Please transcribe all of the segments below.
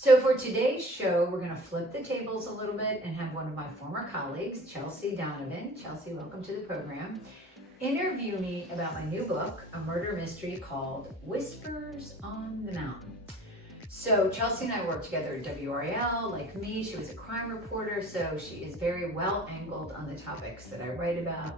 So for today's show, we're going to flip the tables a little bit and have one of my former colleagues, Chelsea Donovan. Chelsea, welcome to the program. Interview me about my new book, a murder mystery called Whispers on the Mountain. So Chelsea and I worked together at WRAL. Like me, she was a crime reporter, so she is very well angled on the topics that I write about.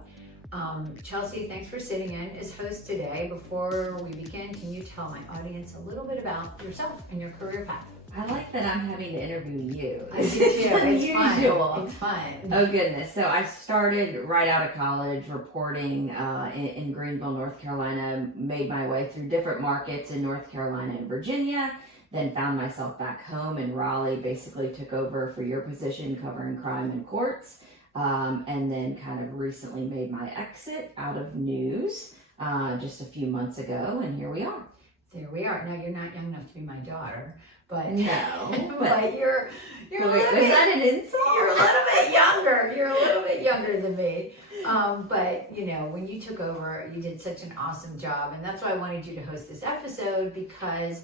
Chelsea, thanks for sitting in as host today. Before we begin, can you tell my audience a little bit about yourself and your career path? I like that I'm having to interview you. I do too. It's unusual. Fun. It's fun. Oh goodness. So I started right out of college reporting in Greenville, North Carolina, made my way through different markets in North Carolina and Virginia, then found myself back home in Raleigh, basically took over for your position covering crime and courts, and then kind of recently made my exit out of news just a few months ago, and here we are. There we are. Now, you're not young enough to be my daughter, but no, but you're a little bit. Is that an insult? You're a little bit younger. You're a little bit younger than me. But you know, when you took over, you did such an awesome job, and that's why I wanted you to host this episode because,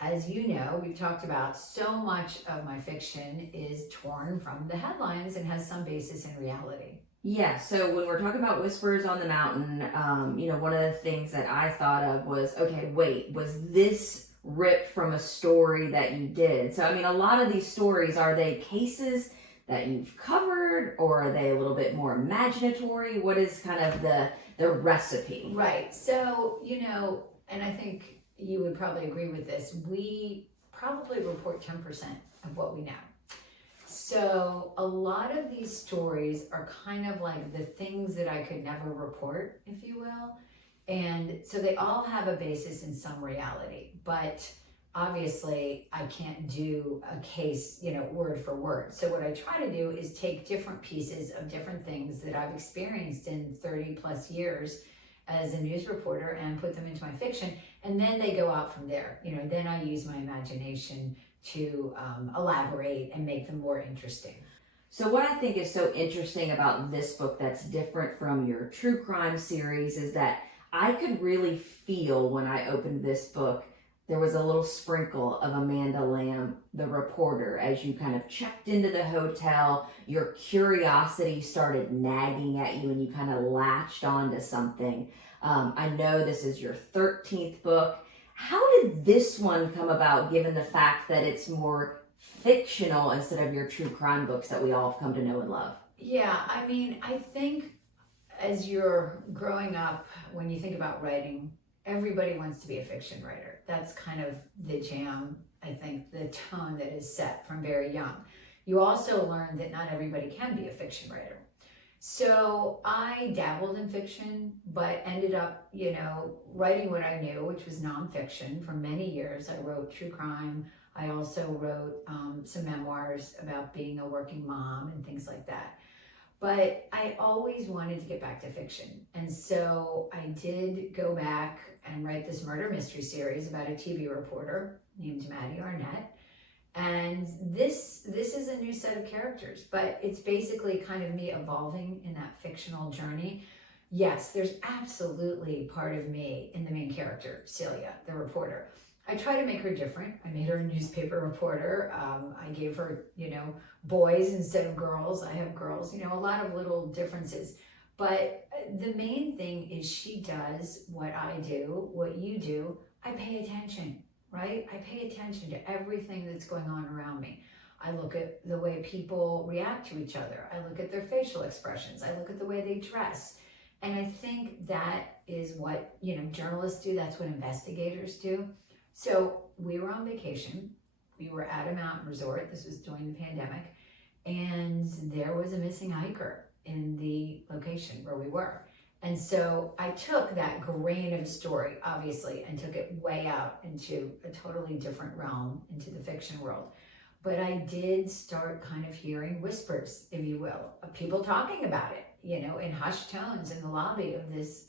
as you know, we've talked about so much of my fiction is torn from the headlines and has some basis in reality. Yeah, so when we're talking about Whispers on the Mountain, one of the things that I thought of was, okay, wait, was this ripped from a story that you did? So, I mean, a lot of these stories, are they cases that you've covered, or are they a little bit more imaginatory? What is kind of the recipe? Right, so, and I think you would probably agree with this, we probably report 10% of what we know. So a lot of these stories are kind of like the things that I could never report, if you will. And so they all have a basis in some reality, but obviously I can't do a case, word for word. So what I try to do is take different pieces of different things that I've experienced in 30 plus years as a news reporter and put them into my fiction. And then they go out from there. Then I use my imagination to elaborate and make them more interesting. So what I think is so interesting about this book that's different from your true crime series is that I could really feel when I opened this book, there was a little sprinkle of Amanda Lamb, the reporter, as you kind of checked into the hotel, your curiosity started nagging at you and you kind of latched onto something. I know this is your 13th book. How did this one come about, given the fact that it's more fictional instead of your true crime books that we all have come to know and love? Yeah, I mean, I think as you're growing up, when you think about writing, everybody wants to be a fiction writer. That's kind of the jam, I think, the tone that is set from very young. You also learn that not everybody can be a fiction writer. So I dabbled in fiction, but ended up, writing what I knew, which was nonfiction for many years. I wrote true crime. I also wrote some memoirs about being a working mom and things like that. But I always wanted to get back to fiction. And so I did go back and write this murder mystery series about a TV reporter named Maddie Arnett. And this is a new set of characters, but it's basically kind of me evolving in that fictional journey. Yes, there's absolutely part of me in the main character, Celia, the reporter. I try to make her different. I made her a newspaper reporter. I gave her, boys instead of girls. I have girls, a lot of little differences. But the main thing is she does what I do, what you do. I pay attention. Right? I pay attention to everything that's going on around me. I look at the way people react to each other. I look at their facial expressions. I look at the way they dress. And I think that is what, journalists do. That's what investigators do. So we were on vacation. We were at a mountain resort. This was during the pandemic. And there was a missing hiker in the location where we were. And so I took that grain of story, obviously, and took it way out into a totally different realm, into the fiction world. But I did start kind of hearing whispers, if you will, of people talking about it, in hushed tones in the lobby of this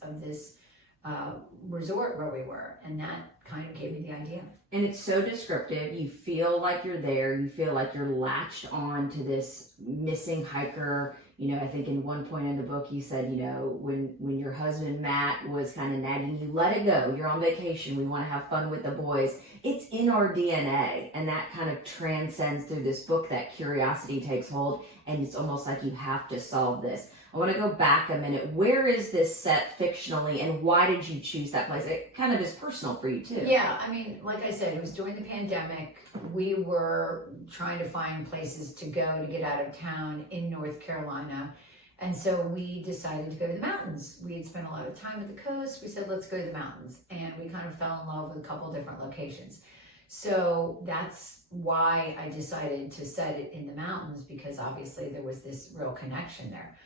resort where we were. And that kind of gave me the idea. And it's so descriptive. You feel like you're there. You feel like you're latched on to this missing hiker. You know, I think in one point in the book you said, you know, when your husband Matt was kind of nagging you, let it go. You're on vacation. We want to have fun with the boys. It's in our DNA, and that kind of transcends through this book. That curiosity takes hold, and it's almost like you have to solve this. I want to go back a minute. Where is this set fictionally, and why did you choose that place? It kind of is personal for you too. Yeah, I mean, like I said, it was during the pandemic. We were trying to find places to go to get out of town in North Carolina. And so we decided to go to the mountains. We had spent a lot of time at the coast. We said, let's go to the mountains. And we kind of fell in love with a couple different locations. So that's why I decided to set it in the mountains, because obviously there was this real connection there.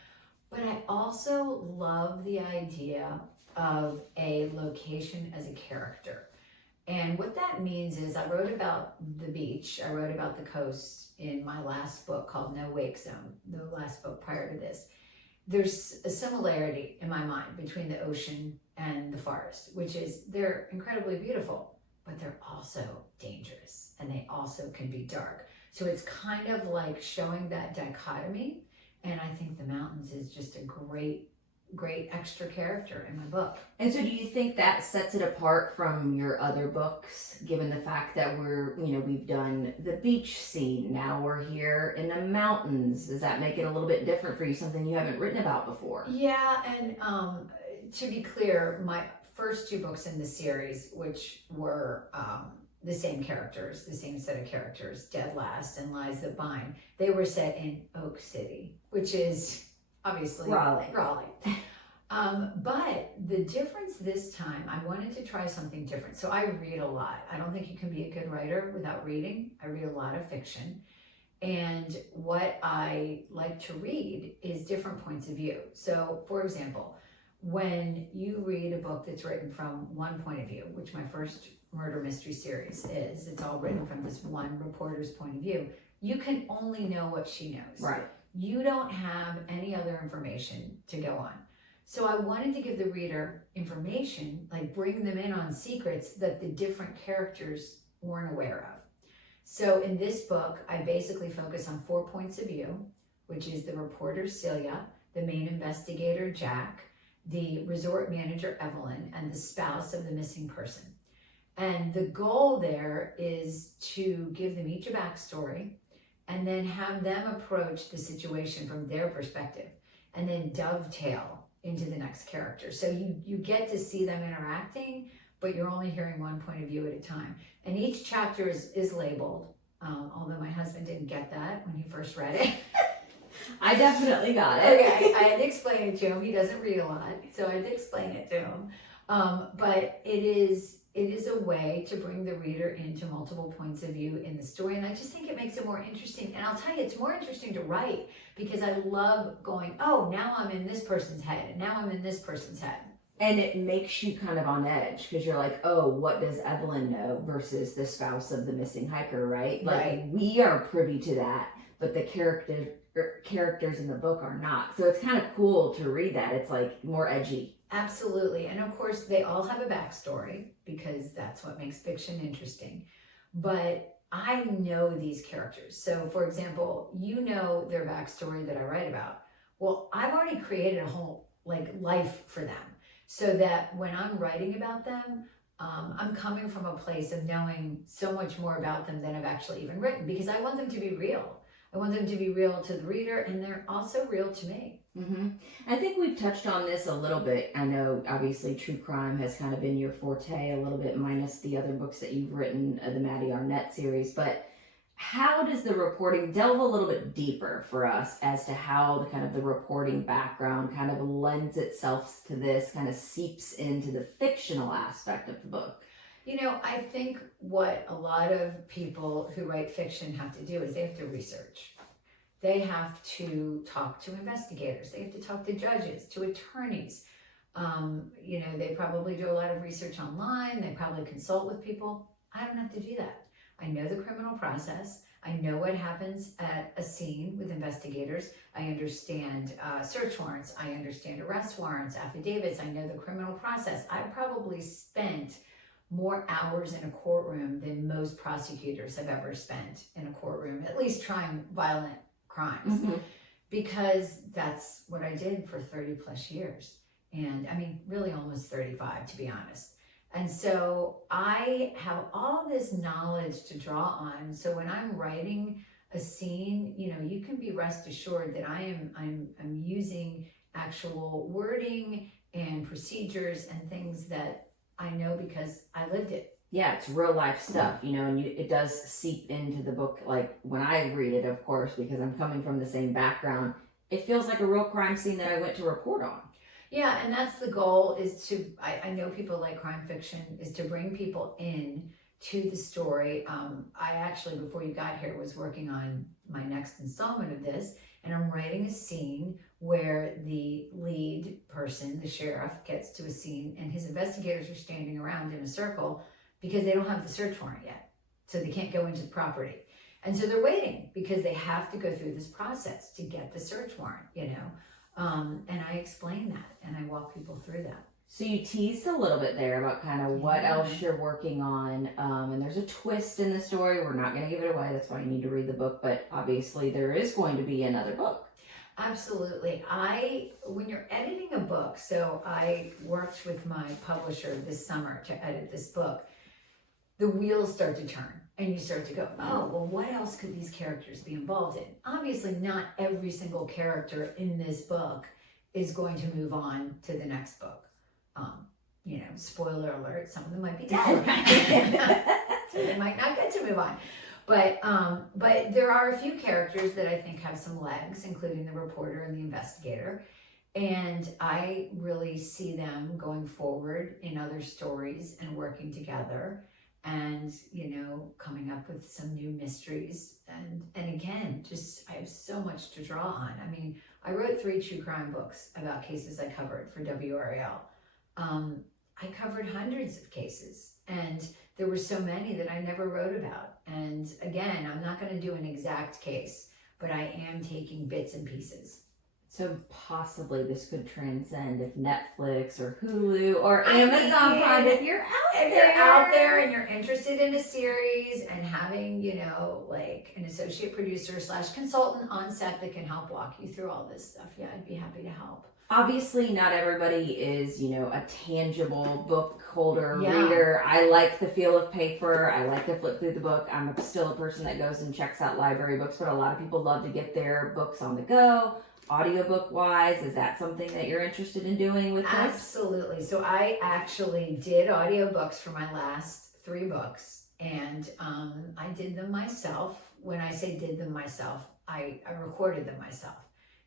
But I also love the idea of a location as a character. And what that means is I wrote about the beach, I wrote about the coast in my last book called No Wake Zone, the last book prior to this. There's a similarity in my mind between the ocean and the forest, which is they're incredibly beautiful, but they're also dangerous, and they also can be dark. So it's kind of like showing that dichotomy. And I think the mountains is just a great extra character in my book. And so do you think that sets it apart from your other books, given the fact that we've done the beach scene, now we're here in the mountains? Does that make it a little bit different for you, something you haven't written about before? Yeah, and to be clear, my first two books in the series, which were the same characters, the same set of characters, Dead Last and Lies That Bind, they were set in Oak City, which is obviously Raleigh. But the difference this time, I wanted to try something different. So I read a lot. I don't think you can be a good writer without reading. I read a lot of fiction. And what I like to read is different points of view. So for example, when you read a book that's written from one point of view, which my first murder mystery series is, it's all written from this one reporter's point of view, you can only know what she knows. Right. You don't have any other information to go on. So I wanted to give the reader information, like bring them in on secrets that the different characters weren't aware of. So in this book, I basically focus on 4 points of view, which is the reporter Celia, the main investigator Jack, the resort manager Evelyn, and the spouse of the missing person. And the goal there is to give them each a backstory and then have them approach the situation from their perspective and then dovetail into the next character. So you get to see them interacting, but you're only hearing one point of view at a time. And each chapter is labeled, although my husband didn't get that when he first read it. I definitely got it. Okay, I had to explain it to him. He doesn't read a lot, so I had to explain it to him. But it is a way to bring the reader into multiple points of view in the story. And I just think it makes it more interesting. And I'll tell you, it's more interesting to write because I love going, oh, now I'm in this person's head, and now I'm in this person's head. And it makes you kind of on edge because you're like, oh, what does Evelyn know versus the spouse of the missing hiker, right? Like, Right. We are privy to that, but the characters in the book are not. So it's kind of cool to read that. It's like more edgy. Absolutely. And of course, they all have a backstory because that's what makes fiction interesting. But I know these characters. So for example, you know their backstory that I write about. Well, I've already created a whole life for them so that when I'm writing about them, I'm coming from a place of knowing so much more about them than I've actually even written because I want them to be real. I want them to be real to the reader, and they're also real to me. Mm-hmm. I think we've touched on this a little bit. I know, obviously, true crime has kind of been your forte a little bit, minus the other books that you've written, the Maddie Arnett series. But how does the reporting delve a little bit deeper for us as to how the reporting background kind of lends itself to this, kind of seeps into the fictional aspect of the book? You know, I think what a lot of people who write fiction have to do is they have to research. They have to talk to investigators. They have to talk to judges, to attorneys. They probably do a lot of research online. They probably consult with people. I don't have to do that. I know the criminal process. I know what happens at a scene with investigators. I understand search warrants. I understand arrest warrants, affidavits. I know the criminal process. I probably spent more hours in a courtroom than most prosecutors have ever spent in a courtroom, at least trying violent crimes. Mm-hmm. because that's what I did for 30 plus years. And I mean, really almost 35, to be honest. And so I have all this knowledge to draw on. So when I'm writing a scene, you know, you can be rest assured that I'm using actual wording and procedures and things that I know because I lived it. Yeah, it's real life stuff, you know, and it does seep into the book. Like when I read it, of course, because I'm coming from the same background, it feels like a real crime scene that I went to report on. Yeah, and that's the goal, is to, I know people like crime fiction, is to bring people in to the story. I actually, before you got here, was working on my next installment of this, and I'm writing a scene where the lead person, the sheriff, gets to a scene and his investigators are standing around in a circle because they don't have the search warrant yet. So they can't go into the property. And so they're waiting because they have to go through this process to get the search warrant, you know. And I explain that and I walk people through that. So you teased a little bit there about kind of what else you're working on. And there's a twist in the story. We're not going to give it away. That's why you need to read the book. But obviously there is going to be another book. Absolutely. When you're editing a book, so I worked with my publisher this summer to edit this book, the wheels start to turn and you start to go, oh, well, what else could these characters be involved in? Obviously, not every single character in this book is going to move on to the next book. You know, spoiler alert, some of them might be dead. So they might not get to move on. But there are a few characters that I think have some legs, including the reporter and the investigator. And I really see them going forward in other stories and working together and, you know, coming up with some new mysteries. And again, just, I have so much to draw on. I mean, I wrote 3 true crime books about cases I covered for WRAL. I covered hundreds of cases, and there were so many that I never wrote about. And again, I'm not going to do an exact case, but I am taking bits and pieces. So possibly this could transcend if Netflix or Hulu or Amazon Prime, if you're out there and you're interested in a series and having, you know, like an associate producer / consultant on set that can help walk you through all this stuff, yeah, I'd be happy to help. Obviously, not everybody is, you know, a tangible book holder, reader. I like the feel of paper. I like to flip through the book. I'm still a person that goes and checks out library books, but a lot of people love to get their books on the go. Audiobook wise, is that something that you're interested in doing with this? Absolutely. So I actually did audiobooks for my last 3 books, and I did them myself. When I say did them myself, I recorded them myself.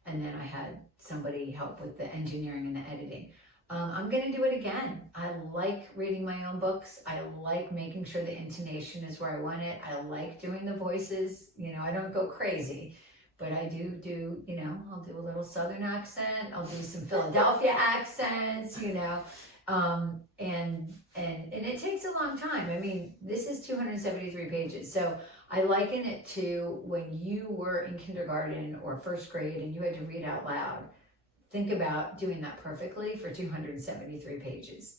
And then I had somebody help with the engineering and the editing. I'm going to do it again. I like reading my own books. I like making sure the intonation is where I want it. I like doing the voices. You know, I don't go crazy, but I do, you know, I'll do a little Southern accent. I'll do some Philadelphia accents, you know, and it takes a long time. I mean, this is 273 pages. So I liken it to when you were in kindergarten or first grade and you had to read out loud. Think about doing that perfectly for 273 pages.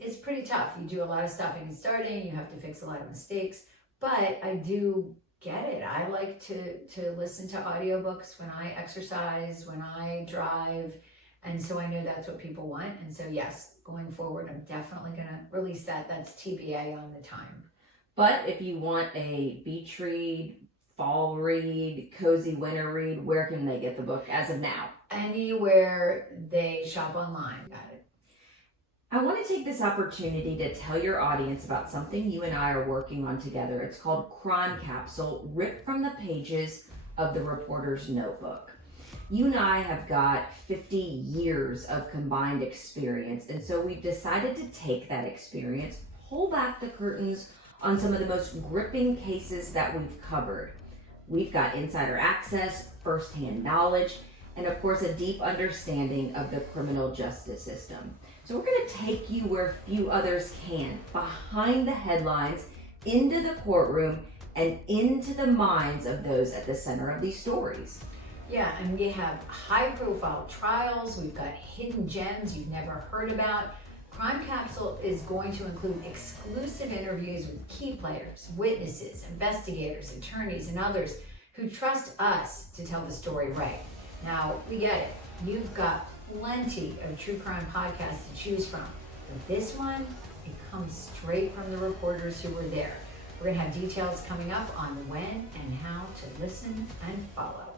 It's pretty tough. You do a lot of stopping and starting. You have to fix a lot of mistakes, but I do get it. I like to listen to audiobooks when I exercise, when I drive. And so I know that's what people want. And so yes, going forward, I'm definitely going to release that. That's TBA on the time. But if you want a beach read, fall read, cozy winter read, where can they get the book as of now? Anywhere they shop online. Got it. I want to take this opportunity to tell your audience about something you and I are working on together. It's called Crime Capsule, ripped from the pages of the reporter's notebook. You and I have got 50 years of combined experience, and so we've decided to take that experience, pull back the curtains on some of the most gripping cases that we've covered. We've got insider access, firsthand knowledge, and of course a deep understanding of the criminal justice system. So we're going to take you where few others can, behind the headlines, into the courtroom, and into the minds of those at the center of these stories. Yeah, and we have high-profile trials. We've got hidden gems you've never heard about. Crime Capsule is going to include exclusive interviews with key players, witnesses, investigators, attorneys, and others who trust us to tell the story right. Now, we get it. You've got plenty of true crime podcasts to choose from. But this one, it comes straight from the reporters who were there. We're going to have details coming up on when and how to listen and follow.